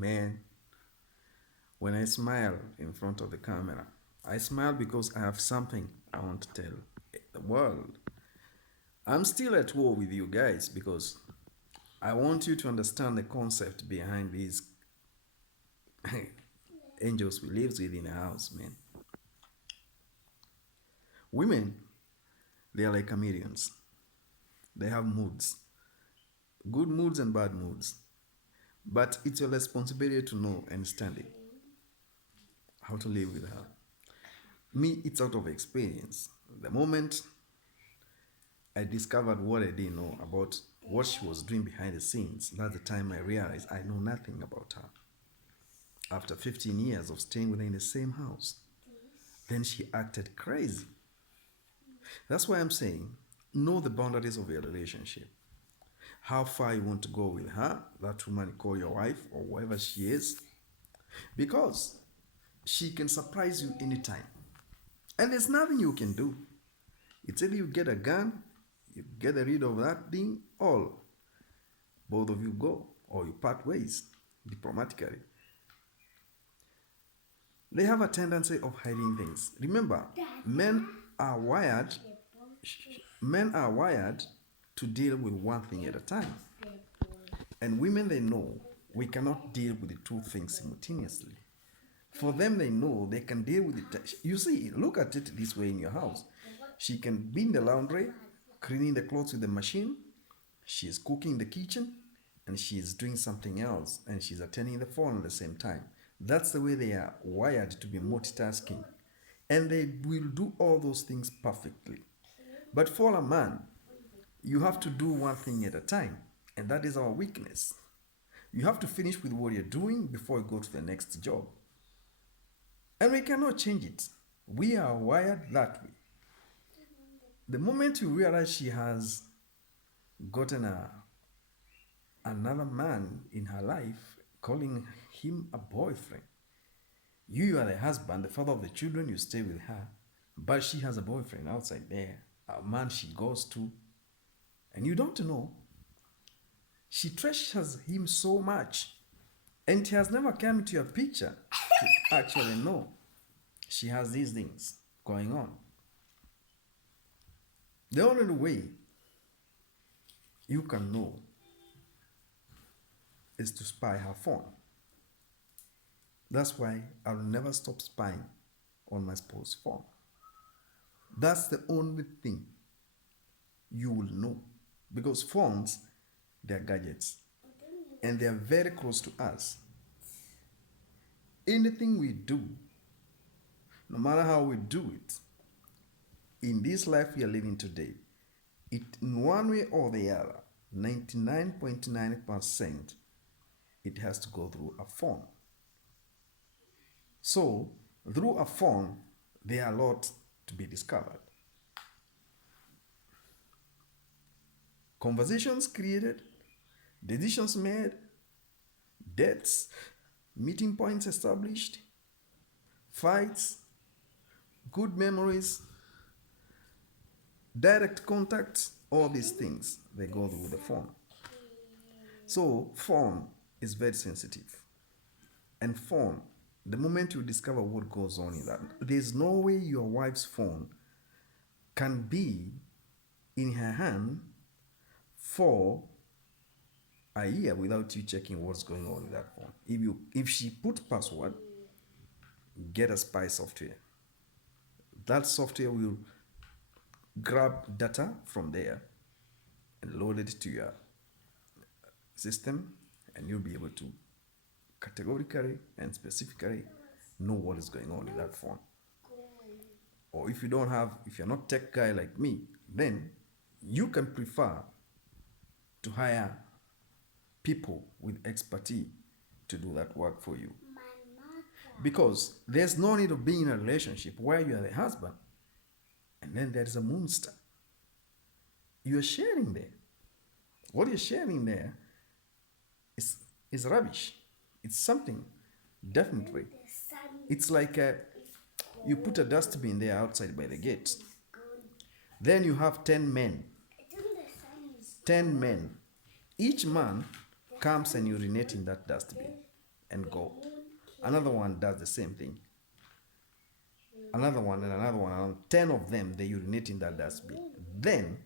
Man, when I smile in front of the camera, I smile because I have something I want to tell the world. I'm still at war with you guys because I want you to understand the concept behind these angels we live with in a house, man. Women, they are like chameleons. They have moods, good moods and bad moods. But it's your responsibility to know and study how to live with her. Me, it's out of experience. The moment I discovered what I didn't know about what she was doing behind the scenes, that's the time I realized I know nothing about her. After 15 years of staying with her in the same house, then she acted crazy. That's why I'm saying know the boundaries of your relationship. How far you want to go with her, that woman you call your wife or whoever she is, because she can surprise you anytime. And there's nothing you can do. It's either you get a gun, you get rid of that thing, or both of you go, or you part ways diplomatically. They have a tendency of hiding things. Remember, men are wired men are wired to deal with one thing at a time. And women, they know we cannot deal with the two things simultaneously. For them, they know they can deal with it. You see, look at it this way in your house. She can be in the laundry, cleaning the clothes with the machine, she is cooking in the kitchen, and she is doing something else, and she's attending the phone at the same time. That's the way they are wired to be multitasking. And they will do all those things perfectly. But for a man, you have to do one thing at a time, and that is our weakness. You have to finish with what you're doing before you go to the next job. And we cannot change it. We are wired that way. The moment you realize she has gotten another man in her life, calling him a boyfriend, you are the husband, the father of the children, you stay with her, but she has a boyfriend outside there, a man she goes to, and you don't know. She treasures him so much, and he has never come into your picture to actually know she has these things going on. The only way you can know is to spy her phone. That's why I'll never stop spying on my spouse's phone. That's the only thing you will know. Because phones, they're gadgets. And they're very close to us. Anything we do, no matter how we do it, in this life we are living today, it in one way or the other, 99.9%, it has to go through a phone. So, through a phone, there are a lot to be discovered. Conversations created, decisions made, dates, meeting points established, fights, good memories, direct contacts, all these things, they go through the phone. So, phone is very sensitive. And phone, the moment you discover what goes on in that, there's no way your wife's phone can be in her hand for a year without you checking what's going on in that phone. If she put password, get a spy software. That software will grab data from there and load it to your system, and you'll be able to categorically and specifically know what is going on in that phone. Or if you're not tech guy like me, then you can prefer to hire people with expertise to do that work for you. Because there's no need of being in a relationship where you are the husband and then there's a monster. You're sharing there. What you're sharing there is rubbish. It's something, definitely. It's like you put a dustbin there outside by the gate. Then you have 10 men. 10 men. Each man comes and urinates in that dustbin. and go. Another one does the same thing. Another one and another one. Around 10 of them, they urinate in that dustbin. Then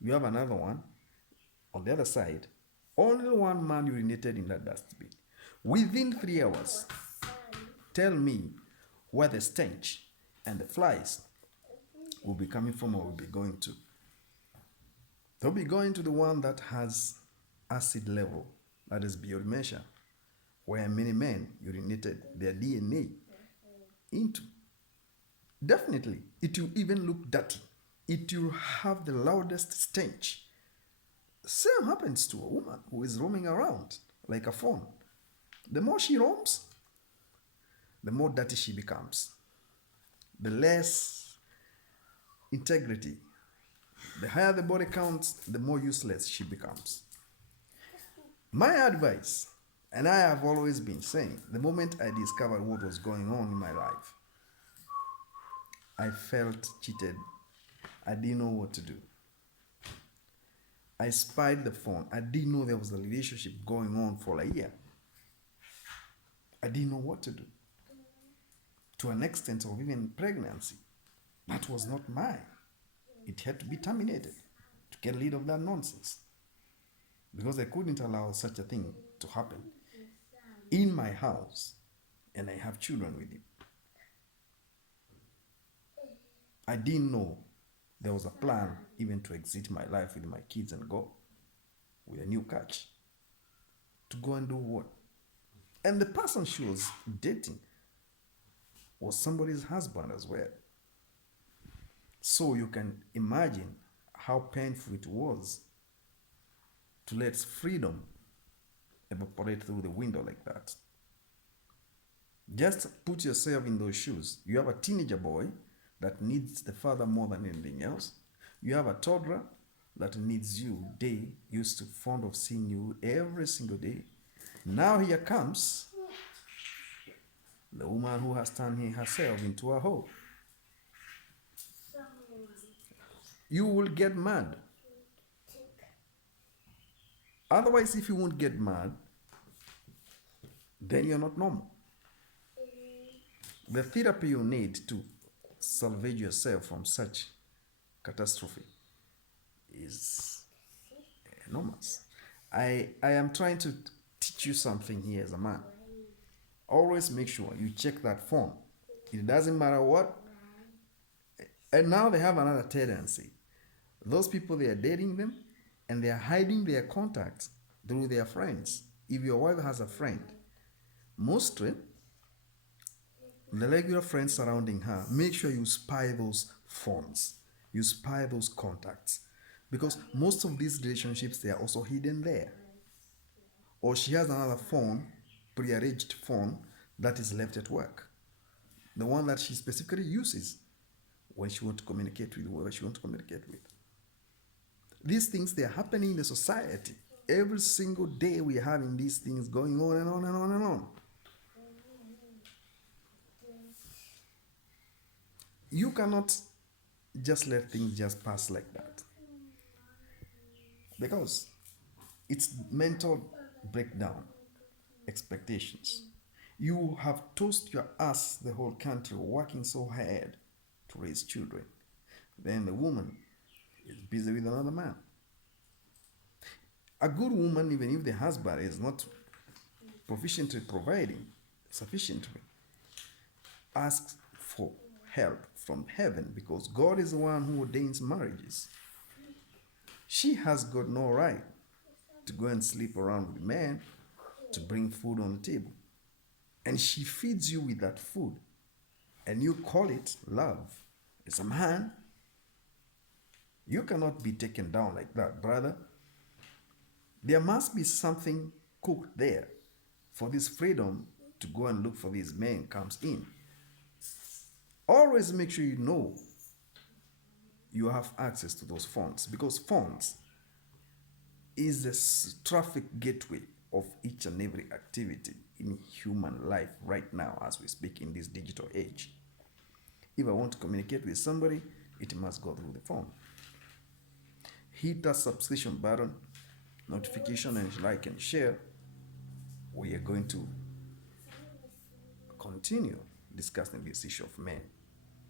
you have another one on the other side. Only one man urinated in that dustbin. Within 3 hours, tell me where the stench and the flies will be coming from or will be going to. They'll be going to the one that has acid level that is beyond measure, where many men urinated their DNA into. Definitely, it will even look dirty. It will have the loudest stench. Same happens to a woman who is roaming around like a fawn. The more she roams, the more dirty she becomes. The less integrity, the higher the body counts, the more useless she becomes. My advice, and I have always been saying, the moment I discovered what was going on in my life, I felt cheated. I didn't know what to do. I spied the phone. I didn't know there was a relationship going on for a year. I didn't know what to do. To an extent of even pregnancy. That was not mine. It had to be terminated to get rid of that nonsense. Because I couldn't allow such a thing to happen in my house, and I have children with it. I didn't know there was a plan even to exit my life with my kids and go with a new catch. To go and do what? And the person she was dating was somebody's husband as well. So you can imagine how painful it was to let freedom evaporate through the window like that. Just put yourself in those shoes. You have a teenager boy that needs the father more than anything else. You have a toddler that needs you day, used to fond of seeing you every single day. Now here comes the woman who has turned herself into a hoe. You will get mad. Otherwise, if you won't get mad, then you're not normal. The therapy you need to salvage yourself from such catastrophe is enormous. I am trying to teach you something here as a man. Always make sure you check that phone. It doesn't matter what. And now they have another tendency. Those people, they are dating them and they are hiding their contacts through their friends. If your wife has a friend, mostly the regular friends surrounding her, make sure you spy those phones. You spy those contacts. Because most of these relationships, they are also hidden there. Or she has another phone, prearranged phone, that is left at work. The one that she specifically uses when she wants to communicate with whoever she wants to communicate with. These things, they are happening in the society. Every single day we are having these things going on and on and on and on. You cannot just let things just pass like that. Because it's mental breakdown, expectations. You have tossed your ass the whole country working so hard to raise children. Then the woman is busy with another man. A good woman, even if the husband is not proficiently providing sufficiently, asks for help from heaven because God is the one who ordains marriages. She has got no right to go and sleep around with men to bring food on the table. And she feeds you with that food. And you call it love. As a man, you cannot be taken down like that, brother. There must be something cooked there for this freedom to go and look for these men comes in. Always make sure you know you have access to those phones, because phones is the traffic gateway of each and every activity in human life right now as we speak in this digital age. If I want to communicate with somebody, it must go through the phone. Hit that subscription button, notification, and like and share. We are going to continue discussing this issue of men.